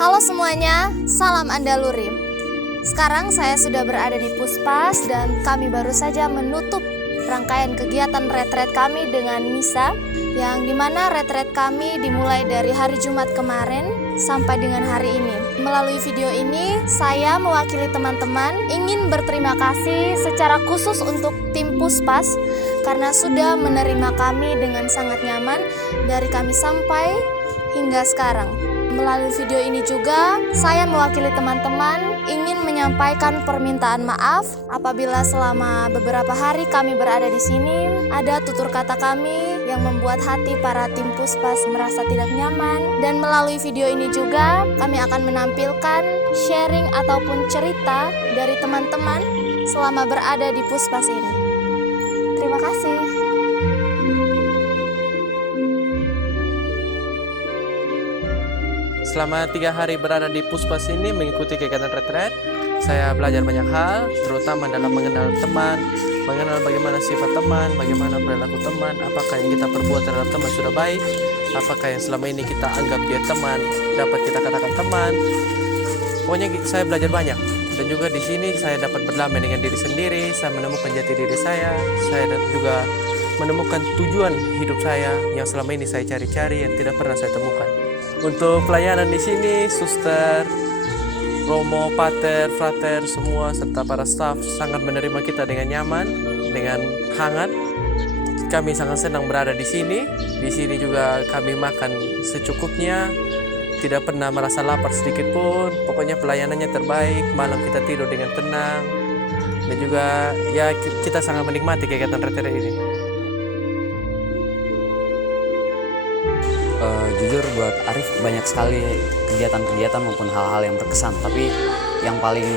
Halo semuanya, salam Andaluri. Sekarang saya sudah berada di Puspas dan kami baru saja menutup rangkaian kegiatan retret kami dengan misa, yang dimana retret kami dimulai dari hari Jumat kemarin sampai dengan hari ini. Melalui video ini, saya mewakili teman-teman ingin berterima kasih secara khusus untuk tim Puspas karena sudah menerima kami dengan sangat nyaman dari kami sampai hingga sekarang. Melalui video ini juga, saya mewakili teman-teman ingin menyampaikan permintaan maaf apabila selama beberapa hari kami berada di sini ada tutur kata kami yang membuat hati para tim Puspas merasa tidak nyaman. Dan melalui video ini juga, kami akan menampilkan sharing ataupun cerita dari teman-teman selama berada di Puspas ini. Terima kasih. Selama 3 hari berada di Puspas ini mengikuti kegiatan retret, saya belajar banyak hal, terutama dalam mengenal teman, mengenal bagaimana sifat teman, bagaimana perilaku teman, apakah yang kita perbuat terhadap teman sudah baik, apakah yang selama ini kita anggap dia teman, dapat kita katakan teman. Pokoknya saya belajar banyak, dan juga di sini saya dapat berdamai dengan diri sendiri, saya menemukan jati diri saya juga menemukan tujuan hidup saya yang selama ini saya cari-cari yang tidak pernah saya temukan. Untuk pelayanan di sini, suster, romo, pater, frater, semua serta para staf sangat menerima kita dengan nyaman, dengan hangat. Kami sangat senang berada di sini. Di sini juga kami makan secukupnya, tidak pernah merasa lapar sedikit pun. Pokoknya pelayanannya terbaik, malam kita tidur dengan tenang. Dan juga ya kita sangat menikmati kegiatan retret ini. Jujur buat Arif banyak sekali kegiatan-kegiatan maupun hal-hal yang berkesan, tapi yang paling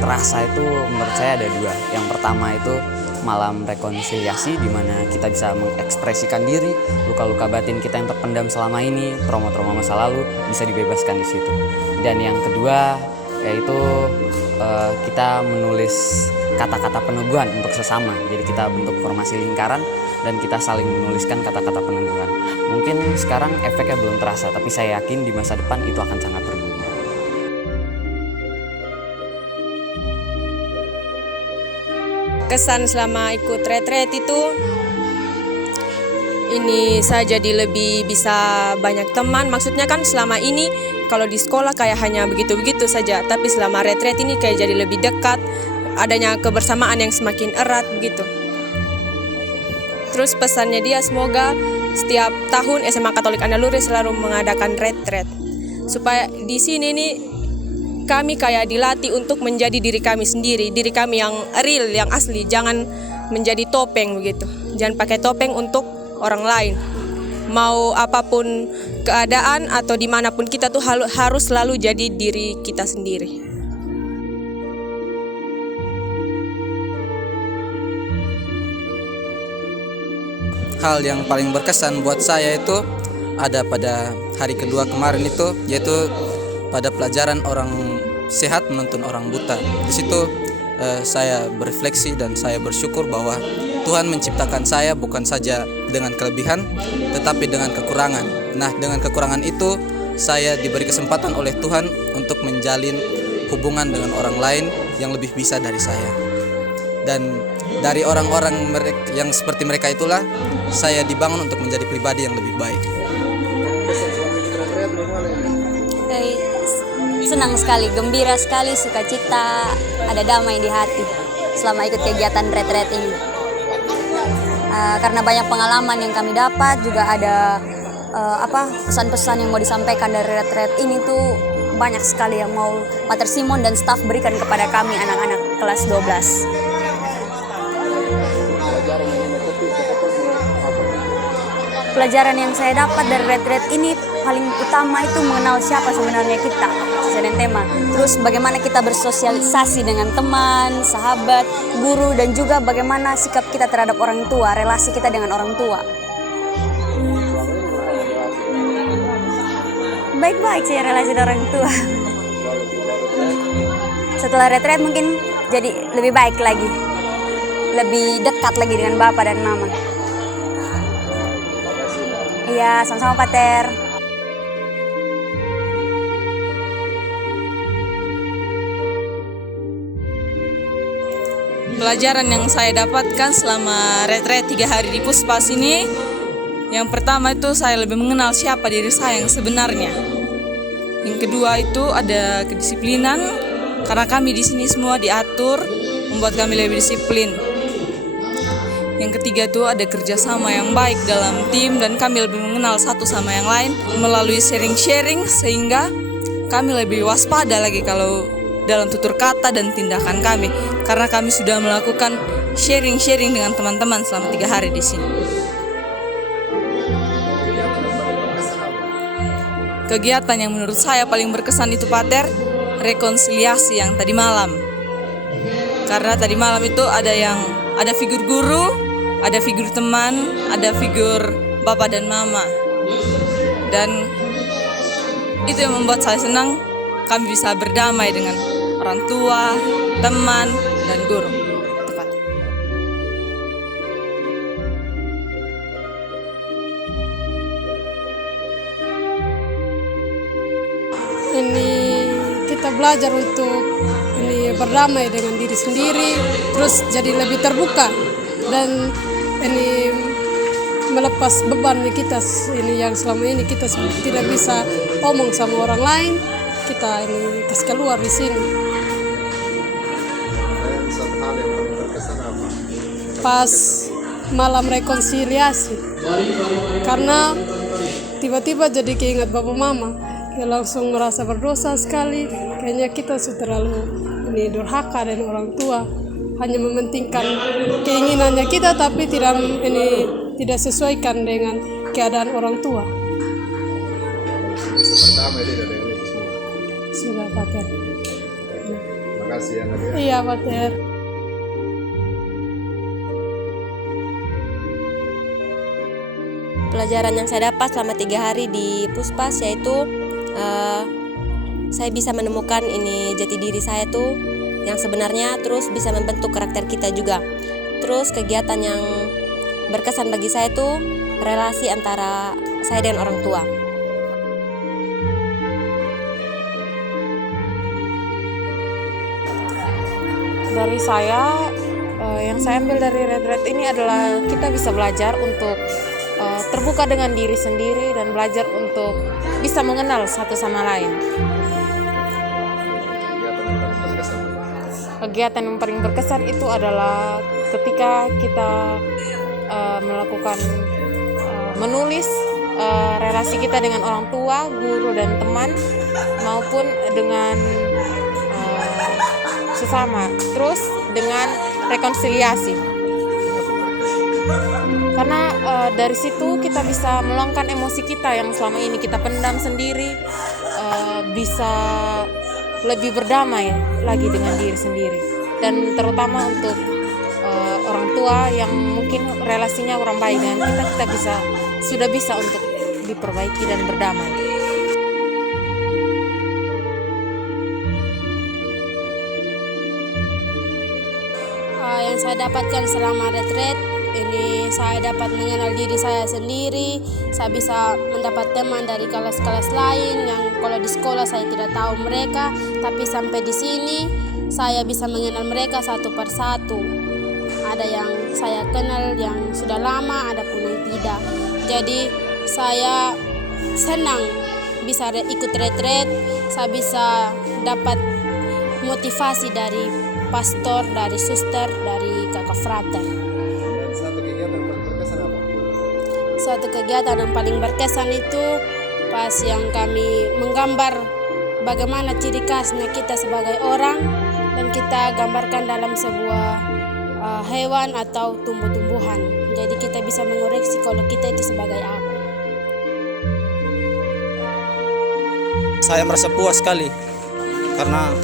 terasa itu menurut saya ada 2. Yang pertama itu malam rekonsiliasi, di mana kita bisa mengekspresikan diri, luka-luka batin kita yang terpendam selama ini, trauma-trauma masa lalu bisa dibebaskan di situ. Dan yang kedua yaitu kita menulis kata-kata peneguhan untuk sesama. Jadi kita bentuk formasi lingkaran dan kita saling menuliskan kata-kata peneguhan. Mungkin sekarang efeknya belum terasa, tapi saya yakin di masa depan itu akan sangat berguna. Kesan selama ikut retret itu, ini saya jadi lebih bisa banyak teman. Maksudnya kan selama ini kalau di sekolah kayak hanya begitu-begitu saja, tapi selama retret ini kayak jadi lebih dekat, adanya kebersamaan yang semakin erat begitu. Terus pesannya dia, semoga setiap tahun SMA Katolik Andaluri selalu mengadakan retret, supaya di sini nih kami kayak dilatih untuk menjadi diri kami sendiri, diri kami yang real, yang asli. Jangan menjadi topeng begitu, jangan pakai topeng untuk orang lain. Mau apapun keadaan atau dimanapun kita tuh harus selalu jadi diri kita sendiri. Hal yang paling berkesan buat saya itu ada pada hari kedua kemarin itu, yaitu pada pelajaran orang sehat menuntun orang buta. Di situ saya berefleksi dan saya bersyukur bahwa Tuhan menciptakan saya bukan saja dengan kelebihan, tetapi dengan kekurangan. Nah, dengan kekurangan itu saya diberi kesempatan oleh Tuhan untuk menjalin hubungan dengan orang lain yang lebih bisa dari saya. Dan dari orang-orang yang seperti mereka itulah saya dibangun untuk menjadi pribadi yang lebih baik. Senang sekali, gembira sekali, sukacita, ada damai di hati selama ikut kegiatan retret ini. Karena banyak pengalaman yang kami dapat, juga ada pesan-pesan yang mau disampaikan dari retret ini tuh banyak sekali yang mau Pater Simon dan staf berikan kepada kami anak-anak kelas 12. Pelajaran yang saya dapat dari retret ini paling utama itu mengenal siapa sebenarnya kita, sesuai dengan tema. Terus bagaimana kita bersosialisasi dengan teman, sahabat, guru, dan juga bagaimana sikap kita terhadap orang tua, relasi kita dengan orang tua. Baik-baik sih relasi dengan orang tua. Setelah retret mungkin jadi lebih baik lagi, lebih dekat lagi dengan Bapak dan Mama. Iya, sama-sama Pater. Pelajaran yang saya dapatkan selama retret 3 hari di Puspas ini, yang pertama itu saya lebih mengenal siapa diri saya yang sebenarnya. Yang kedua itu ada kedisiplinan, karena kami di sini semua diatur, membuat kami lebih disiplin. Yang ketiga itu ada kerjasama yang baik dalam tim, dan kami lebih mengenal satu sama yang lain melalui sharing-sharing, sehingga kami lebih waspada lagi kalau dalam tutur kata dan tindakan kami, karena kami sudah melakukan sharing-sharing dengan teman-teman selama 3 hari di sini. Kegiatan yang menurut saya paling berkesan itu Pater, rekonsiliasi yang tadi malam. Karena tadi malam itu ada figur guru, ada figur teman, ada figur bapak dan mama. Dan itu yang membuat saya senang, kami bisa berdamai dengan orang tua, teman, dan guru. Tepat. Ini kita belajar untuk ini berdamai dengan diri sendiri, terus jadi lebih terbuka dan ini melepas beban kita ini yang selama ini kita tidak bisa omong sama orang lain, kita ini kasih keluar di sini. Pas malam rekonsiliasi, karena tiba-tiba jadi keingat bapak mama, ya langsung merasa berdosa sekali. Kayaknya kita sudah terlalu ini durhaka dan orang tua, hanya mementingkan keinginannya kita tapi tidak sesuaikan dengan keadaan orang tua. Sudah Pater. Terima kasih ya Nadia. Iya Pater. Pelajaran yang saya dapat selama 3 hari di Puspas yaitu saya bisa menemukan ini jati diri saya tuh yang sebenarnya, terus bisa membentuk karakter kita juga. Terus kegiatan yang berkesan bagi saya tuh relasi antara saya dan orang tua. Dari saya, yang saya ambil dari retret ini adalah kita bisa belajar untuk terbuka dengan diri sendiri dan belajar untuk bisa mengenal satu sama lain. Kegiatan yang paling berkesan itu adalah ketika kita melakukan menulis relasi kita dengan orang tua, guru dan teman maupun dengan sesama, terus dengan rekonsiliasi. Karena dari situ kita bisa meluangkan emosi kita yang selama ini kita pendam sendiri, bisa lebih berdamai lagi dengan diri sendiri. Dan terutama untuk orang tua yang mungkin relasinya kurang baik dengan kita sudah bisa untuk diperbaiki dan berdamai. Yang saya dapatkan selama retret ini, saya dapat mengenal diri saya sendiri. Saya bisa mendapat teman dari kelas-kelas lain yang kalau di sekolah saya tidak tahu mereka, tapi sampai di sini saya bisa mengenal mereka satu persatu. Ada yang saya kenal yang sudah lama, ada pun yang tidak. Jadi saya senang bisa ikut retret. Saya bisa dapat motivasi dari pastor, dari suster, dari kakak frater. Satu kegiatan yang paling berkesan itu pas yang kami menggambar bagaimana ciri khasnya kita sebagai orang, dan kita gambarkan dalam sebuah hewan atau tumbuh-tumbuhan. Jadi kita bisa mengoreksi kalau kita itu sebagai apa. Saya merasa puas sekali karena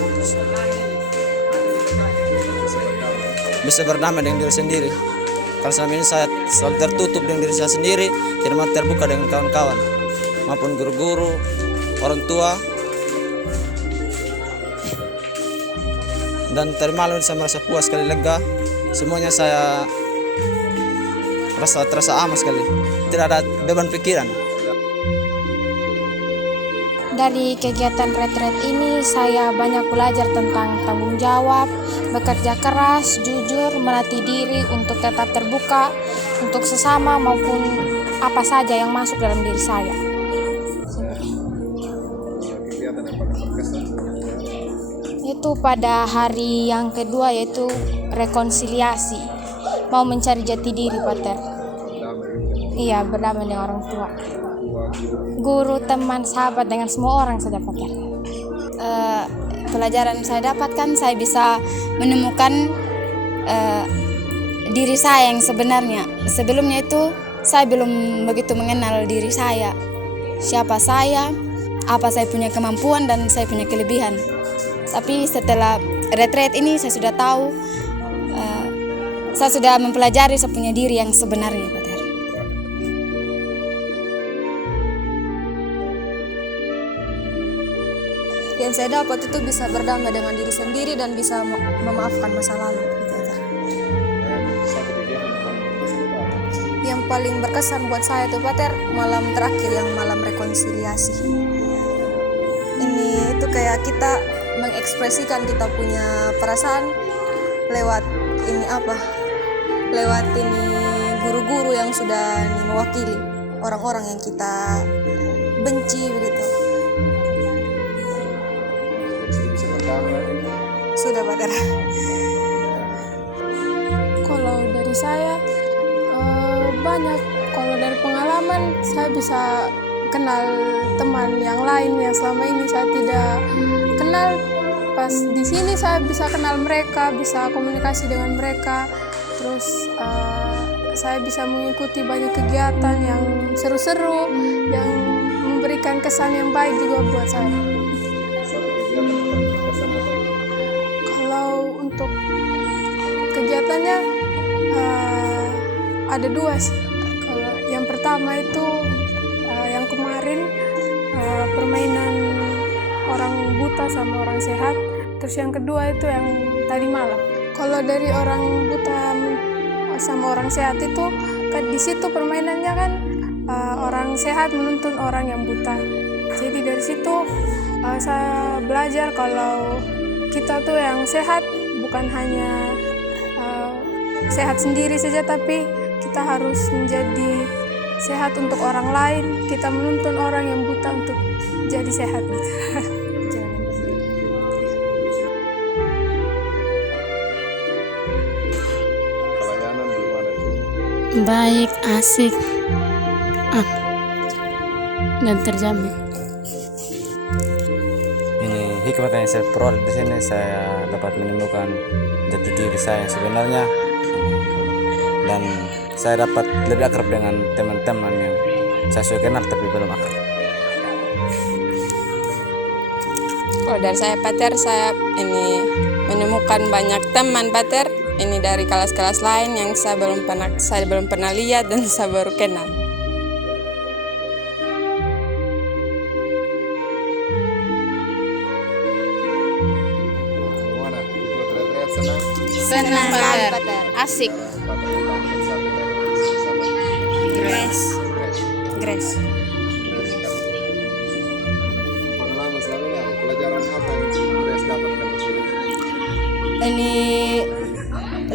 bisa berdamai dengan diri sendiri. Karena selama ini saya selalu tertutup dengan diri saya sendiri, tidak mau terbuka dengan kawan-kawan maupun guru-guru, orang tua. Dan tadi malam saya merasa puas sekali, lega. Semuanya saya terasa aman sekali, tidak ada beban pikiran. Dari kegiatan retret ini saya banyak belajar tentang tanggung jawab, bekerja keras, jujur, melatih diri untuk tetap terbuka untuk sesama maupun apa saja yang masuk dalam diri saya. Kegiatan yang paling berkesan? Itu pada hari yang kedua yaitu rekonsiliasi. Mau mencari jati diri, Pater. Iya, berdamai dengan orang tua. Guru, teman, sahabat, dengan semua orang saja, Pater. Pelajaran saya dapatkan, saya bisa menemukan diri saya yang sebenarnya. Sebelumnya itu saya belum begitu mengenal diri saya, siapa saya, apa saya punya kemampuan dan saya punya kelebihan. Tapi setelah retret ini saya sudah tahu, saya sudah mempelajari saya punya diri yang sebenarnya, Pater. Yang saya dapat itu bisa berdamai dengan diri sendiri dan bisa memaafkan masa lalu. Yang paling berkesan buat saya itu, Pater, malam terakhir yang malam rekonsiliasi. Ini itu kayak kita mengekspresikan kita punya perasaan lewat ini guru-guru yang sudah mewakili orang-orang yang kita benci begitu. Sudah, Pater. Kalau dari saya banyak. Kalau dari pengalaman saya bisa kenal teman yang lain yang selama ini saya tidak kenal. Pas di sini saya bisa kenal mereka, bisa komunikasi dengan mereka. Terus saya bisa mengikuti banyak kegiatan yang seru-seru, yang memberikan kesan yang baik juga buat saya. Kalau untuk kegiatannya ada dua sih. Kalau yang pertama itu yang kemarin permainan orang buta sama orang sehat. Terus yang kedua itu yang tadi malam. Kalau dari orang buta sama orang sehat itu kan di situ permainannya kan orang sehat menuntun orang yang buta. Jadi dari situ saya belajar kalau kita tuh yang sehat bukan hanya sehat sendiri saja, tapi kita harus menjadi sehat untuk orang lain. Kita menuntun orang yang buta untuk jadi sehat. Pelayanan gimana sih? Baik, asik, dan terjamin. Ini hikmah yang saya peroleh di sini, saya dapat menemukan jati diri saya yang sebenarnya, dan saya dapat lebih akrab dengan teman-teman yang saya sudah kenal tapi belum akrab. Kalau dari saya, Pater, saya ini menemukan banyak teman, Pater. Ini dari kelas-kelas lain yang saya belum pernah lihat dan saya baru kenal. Gimana? Ikut retret senang? Senang, Pater. Asik. Grace. Pengalaman selama ini apa? Pelajaran apa yang Grace dapatkan di sini? Ini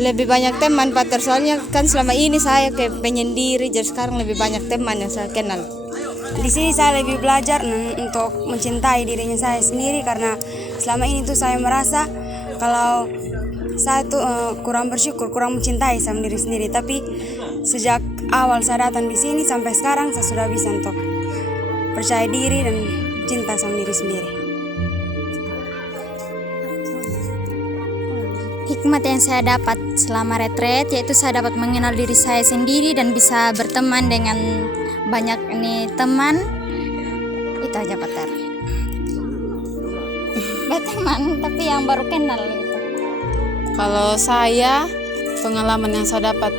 lebih banyak teman, Pater, soalnya kan selama ini saya kayak penyendiri, jadi sekarang lebih banyak teman yang saya kenal. Di sini saya lebih belajar untuk mencintai dirinya saya sendiri, karena selama ini tuh saya merasa kalau saya tuh kurang bersyukur, kurang mencintai sama diri sendiri. Tapi sejak awal saya datang di sini sampai sekarang saya sudah bisa untuk percaya diri dan cinta sama diri sendiri. Hikmat yang saya dapat selama retret yaitu saya dapat mengenal diri saya sendiri dan bisa berteman dengan banyak teman. Itu aja, Pater. Berteman tapi yang baru kenal gitu. Kalau saya, pengalaman yang saya dapat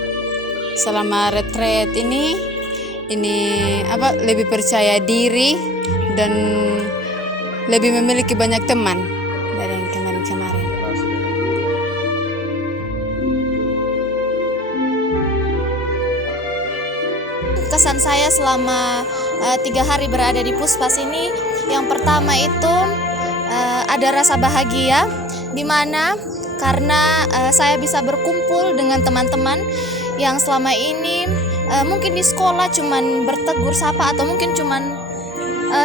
selama retret ini lebih percaya diri dan lebih memiliki banyak teman dari yang kemarin-kemarin. Kesan saya selama 3 hari berada di Puspas ini, Yang pertama itu ada rasa bahagia, di mana karena saya bisa berkumpul dengan teman-teman yang selama ini mungkin di sekolah cuman bertegur sapa atau mungkin cuman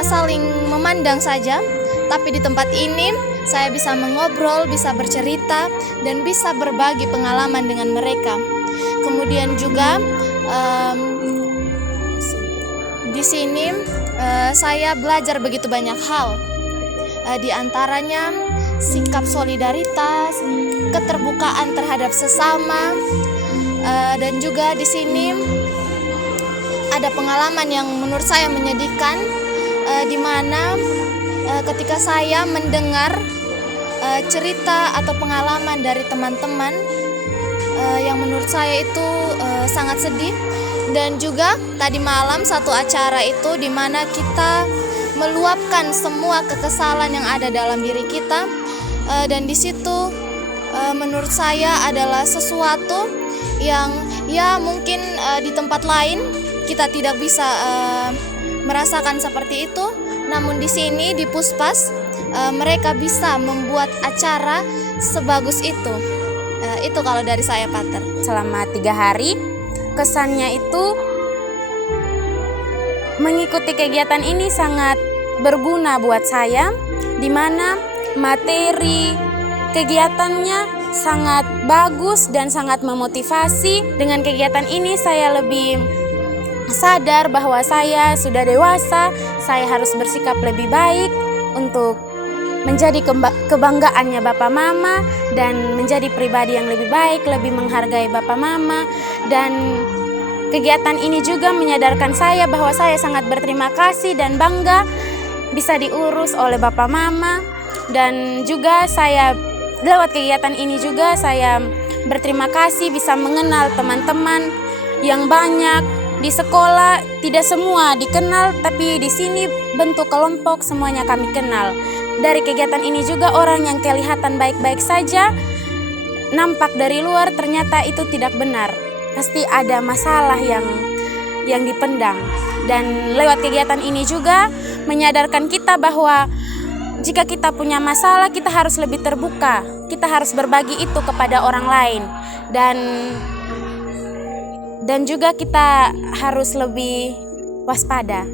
saling memandang saja, tapi di tempat ini saya bisa mengobrol, bisa bercerita, dan bisa berbagi pengalaman dengan mereka. Kemudian juga di sini saya belajar begitu banyak hal. Di antaranya sikap solidaritas, keterbukaan terhadap sesama, dan juga di sini ada pengalaman yang menurut saya menyedihkan, di mana ketika saya mendengar cerita atau pengalaman dari teman-teman yang menurut saya itu sangat sedih. Dan juga tadi malam satu acara itu di mana kita meluapkan semua kekesalan yang ada dalam diri kita, dan di situ menurut saya adalah sesuatu yang ya mungkin di tempat lain kita tidak bisa merasakan seperti itu, namun di sini di Puspas mereka bisa membuat acara sebagus itu. Itu kalau dari saya, Pater. Selama 3 hari kesannya itu mengikuti kegiatan ini sangat berguna buat saya, di mana materi kegiatannya sangat bagus dan sangat memotivasi. Dengan kegiatan ini saya lebih sadar bahwa saya sudah dewasa, saya harus bersikap lebih baik untuk menjadi kebanggaannya Bapak Mama dan menjadi pribadi yang lebih baik, lebih menghargai Bapak Mama. Dan kegiatan ini juga menyadarkan saya bahwa saya sangat berterima kasih dan bangga bisa diurus oleh Bapak Mama. Dan juga saya lewat kegiatan ini juga saya berterima kasih bisa mengenal teman-teman yang banyak di sekolah. Tidak semua dikenal, tapi di sini bentuk kelompok semuanya kami kenal. Dari kegiatan ini juga orang yang kelihatan baik-baik saja, nampak dari luar ternyata itu tidak benar. Pasti ada masalah yang dipendam. Dan lewat kegiatan ini juga menyadarkan kita bahwa jika kita punya masalah, kita harus lebih terbuka. Kita harus berbagi itu kepada orang lain. Dan juga kita harus lebih waspada.